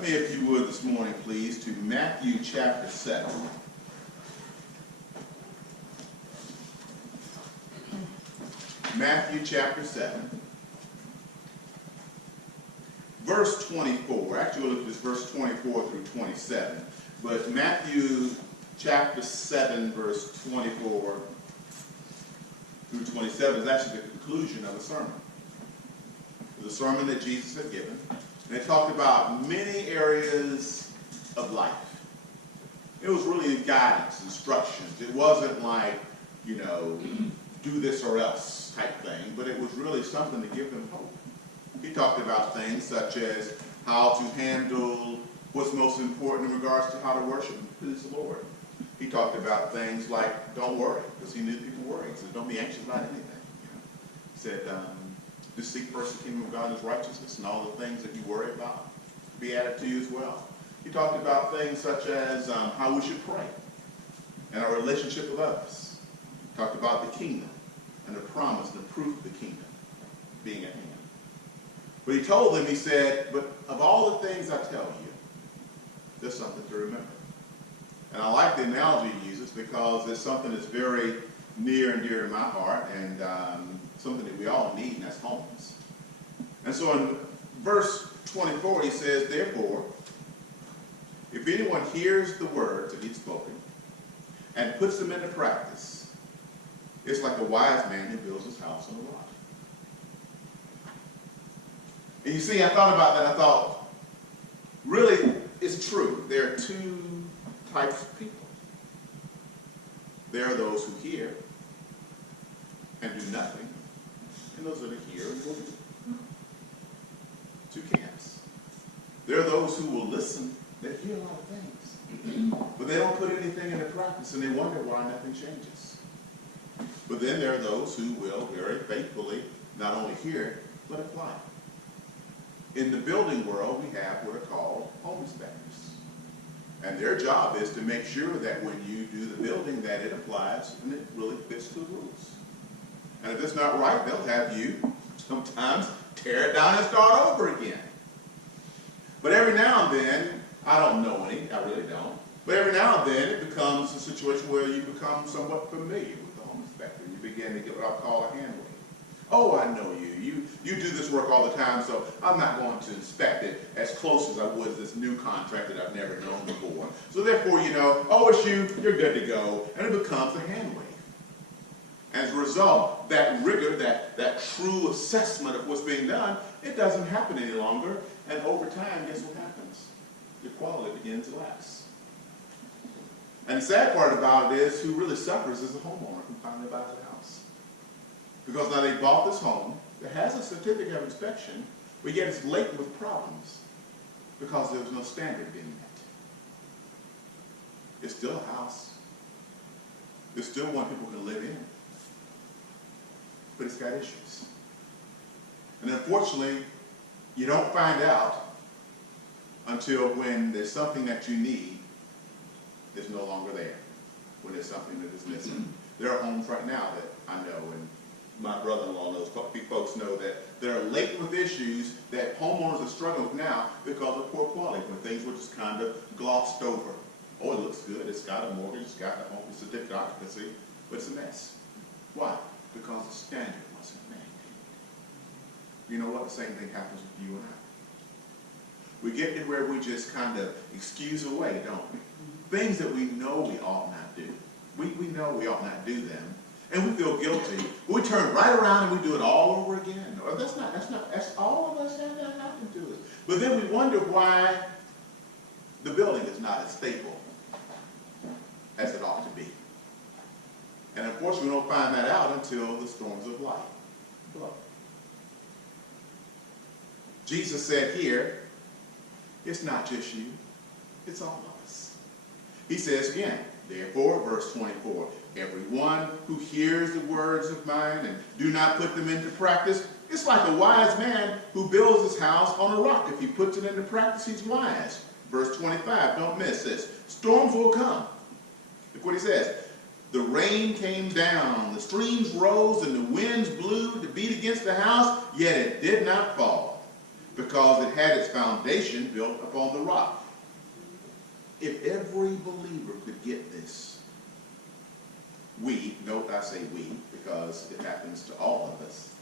Turn me, if you would, this morning, please, to Matthew chapter 7. Matthew chapter 7. Verse 24. Actually, we'll look at this verse 24 through 27. But Matthew chapter 7, verse 24 through 27 is actually the conclusion of a sermon. It was a sermon that Jesus had given. And it talked about many areas of life. It was really guidance, instructions. It wasn't like, do this or else type thing, but it was really something to give them hope. He talked about things such as how to handle what's most important in regards to how to worship and please the Lord. He talked about things like don't worry, because he knew people worry. He said don't be anxious about anything. He said just seek first the kingdom of God and his righteousness, and all the things that you worry about be added to you as well. He talked about things such as how we should pray and our relationship with others. He talked about the kingdom and the promise and the proof of the kingdom being at hand. But he told them, he said, but of all the things I tell you, there's something to remember. And I like the analogy he uses because it's something that's very near and dear to my heart, and something that we all need, and that's homes. And so in verse 24, he says, therefore, if anyone hears the words that he's spoken and puts them into practice, it's like a wise man who builds his house on a rock. And you see, I thought about that. I thought, really, it's true. There are two types of people. There are those who hear and do nothing, and those that hear and will do. Two camps. There are those who will listen. They hear a lot of things, but they don't put anything into practice, and they wonder why nothing changes. But then there are those who will very faithfully not only hear it, but apply it. In the building world, we have what are called home inspectors. And their job is to make sure that when you do the building that it applies and it really fits the rules. And if it's not right, they'll have you sometimes tear it down and start over again. But every now and then, I don't know any, I really don't, but every now and then it becomes a situation where you become somewhat familiar with the home inspector. You begin to get what I'll call a hand wave. Oh, I know you. You do this work all the time, so I'm not going to inspect it as close as I would this new contract that I've never known before. So therefore, oh, it's you, you're good to go. And it becomes a hand wave. As a result, that rigor, that true assessment of what's being done, it doesn't happen any longer. And over time, guess what happens? Your quality begins to lapse. And the sad part about it is who really suffers is the homeowner who finally buys the house. Because now they bought this home that has a certificate of inspection, but yet it's laden with problems because there was no standard being met. It's still a house. It's still one people can live in. But it's got issues. And unfortunately, you don't find out until when there's something that you need that's no longer there, when there's something that is missing. There are homes right now that I know, and my brother-in-law knows, folks know that there are latent with issues that homeowners are struggling with now because of poor quality, when things were just kind of glossed over. Oh, it looks good, it's got a mortgage, it's got a home certificate of occupancy, but it's a mess. Why? Because the standard wasn't maintained. You know what? The same thing happens with you and I. We get to where we just kind of excuse away, don't we? Things that we know we ought not do. We know we ought not do them. And we feel guilty. We turn right around and we do it all over again. Or that's all of us have that happen to us. But then we wonder why the building is not as stable as it ought to be. And unfortunately, we don't find that out until the storms of life blow. Jesus said here, it's not just you, it's all of us. He says again, therefore, verse 24, everyone who hears the words of mine and do not put them into practice, it's like a wise man who builds his house on a rock. If he puts it into practice, he's wise. Verse 25, don't miss this. Storms will come. Look what he says. The rain came down, the streams rose, and the winds blew to beat against the house, yet it did not fall, because it had its foundation built upon the rock. If every believer could get this, we, note I say we, because it happens to all of us,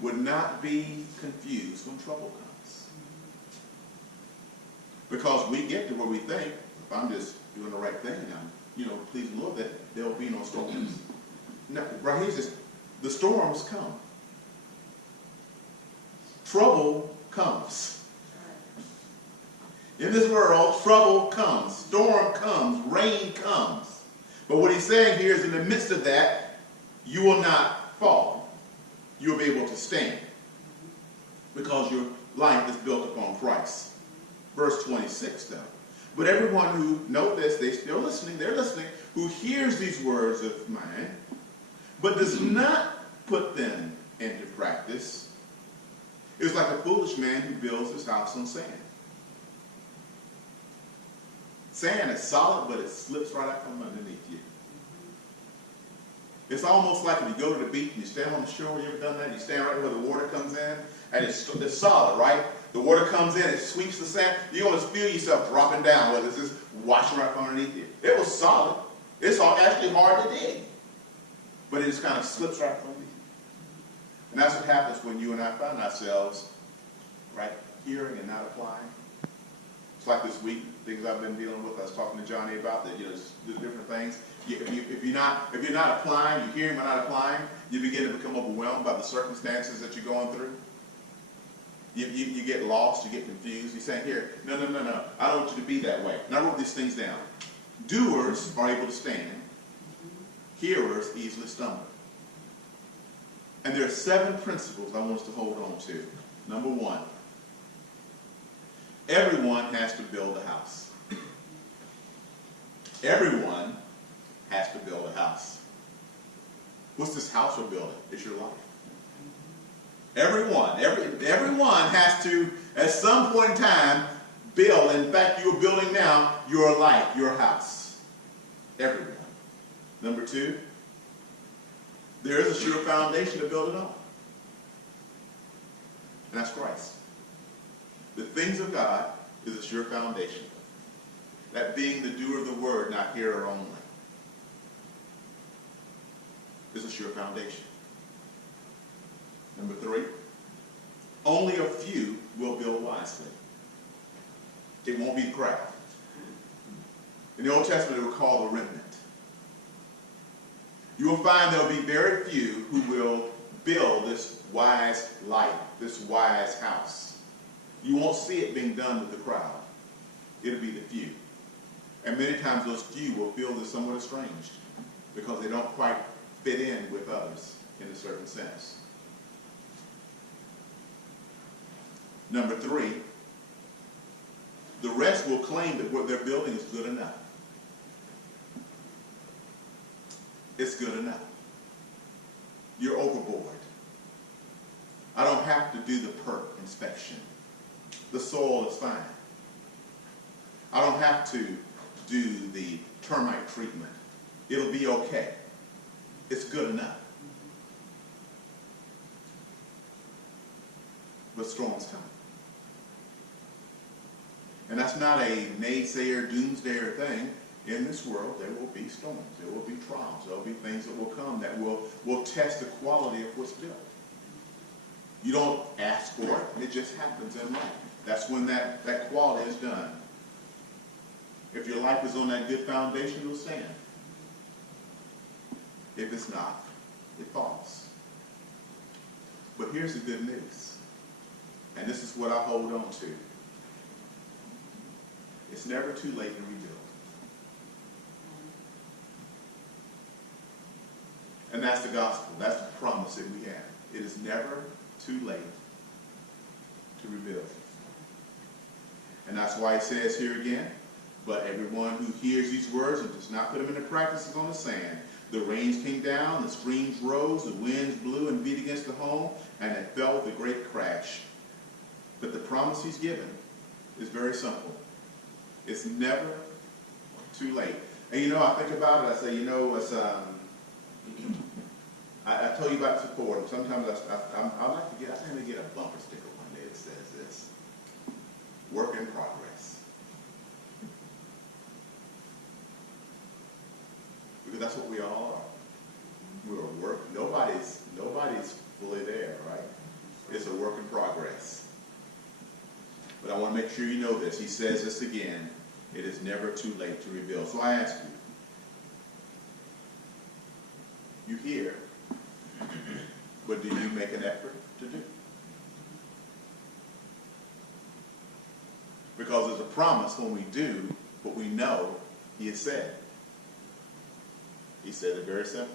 would not be confused when trouble comes. Because we get to where we think, if I'm just doing the right thing, I'm, pleasing the Lord, that there will be no storms. Now, right here says, the storms come. Trouble comes. In this world, trouble comes, storm comes, rain comes. But what he's saying here is in the midst of that, you will not fall. You'll be able to stand because your life is built upon Christ. Verse 26, though. But everyone who knows this, they're listening, who hears these words of mine, but does not put them into practice, is like a foolish man who builds his house on sand. Sand is solid, but it slips right out from underneath you. It's almost like if you go to the beach and you stand on the shore. You ever done that? You stand right where the water comes in, and it's solid, right? The water comes in, it sweeps the sand. You're going to feel yourself dropping down, whether it's just washing right from underneath you. It was solid. It's actually hard to dig, but it just kind of slips right from underneath you. And that's what happens when you and I find ourselves, right, hearing and not applying. It's like this week, things I've been dealing with. I was talking to Johnny about that. The different things. If you're not applying, you hear him but not applying, you begin to become overwhelmed by the circumstances that you're going through. You get lost, you get confused. You're saying, here, no, I don't want you to be that way. And I wrote these things down. Doers are able to stand. Hearers easily stumble. And there are 7 principles I want us to hold on to. Number 1, everyone has to build a house. Everyone has to build a house. What's this house we're building? It's your life. Everyone has to, at some point in time, build. In fact, you're building now your life, your house. Everyone. Number 2, there is a sure foundation to build it on. And that's Christ. The things of God is a sure foundation. That being the doer of the word, not hearer only, is a sure foundation. Number 3, only a few will build wisely. It won't be the crowd. In the Old Testament, they were called the remnant. You will find there will be very few who will build this wise life, this wise house. You won't see it being done with the crowd. It'll be the few. And many times those few will feel they're somewhat estranged because they don't quite fit in with others in a certain sense. Number 3, the rest will claim that what they're building is good enough. It's good enough. You're overboard. I don't have to do the perk inspection. The soil is fine. I don't have to do the termite treatment. It'll be okay. It's good enough. But storms come. And that's not a naysayer, doomsdayer thing. In this world, there will be storms. There will be trials. There will be things that will come that will test the quality of what's built. You don't ask for it. It just happens in life. That's when that quality is done. If your life is on that good foundation, it'll stand. If it's not, it falls. But here's the good news. And this is what I hold on to. It's never too late to rebuild. And that's the gospel. That's the promise that we have. It is never too late to rebuild. And that's why it says here again, but everyone who hears these words and does not put them into practice is on the sand. The rains came down, the streams rose, the winds blew and beat against the home, and it fell with a great crash. But the promise he's given is very simple. It's never too late. And I think about it, I say, it's, I told you about support. Sometimes I like to get a bumper sticker one day that says, says this: work in progress. Because that's what we all are. We're a work. Nobody's fully there, right? It's a work in progress. But I want to make sure you know this. He says this again: it is never too late to rebuild. So I ask you hear, but do you make an effort to do? Because there's a promise when we do what we know he has said. He said it very simple.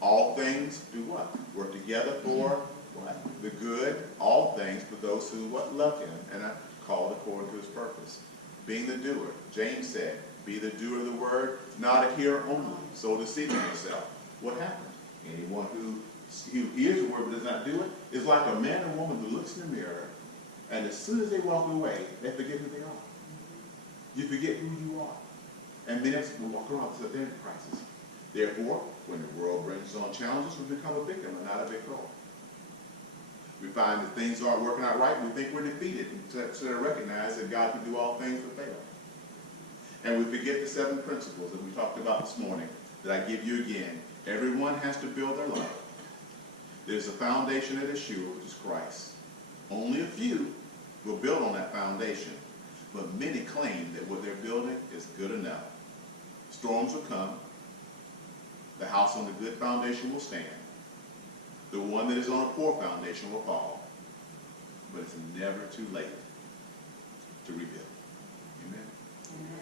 All things do what? Work together for what? The good. All things for those who what? Love him and are called according to his purpose. Being the doer. James said, be the doer of the word, not a hearer only, so deceiving yourself. What happens? Anyone who hears the word but does not do it is like a man or woman who looks in the mirror, and as soon as they walk away, they forget who they are. You forget who you are. And then we walk around with an identity crisis. Therefore, when the world brings on challenges, we become a victim and not a victor. We find that things aren't working out right, and we think we're defeated instead of recognize that God can do all things but fail. And we forget the 7 principles that we talked about this morning that I give you again. Everyone has to build their life. There's a foundation that is sure, which is Christ. Only a few will build on that foundation, but many claim that what they're building is good enough. Storms will come. The house on the good foundation will stand. The one that is on a poor foundation will fall. But it's never too late to rebuild. Amen. Amen.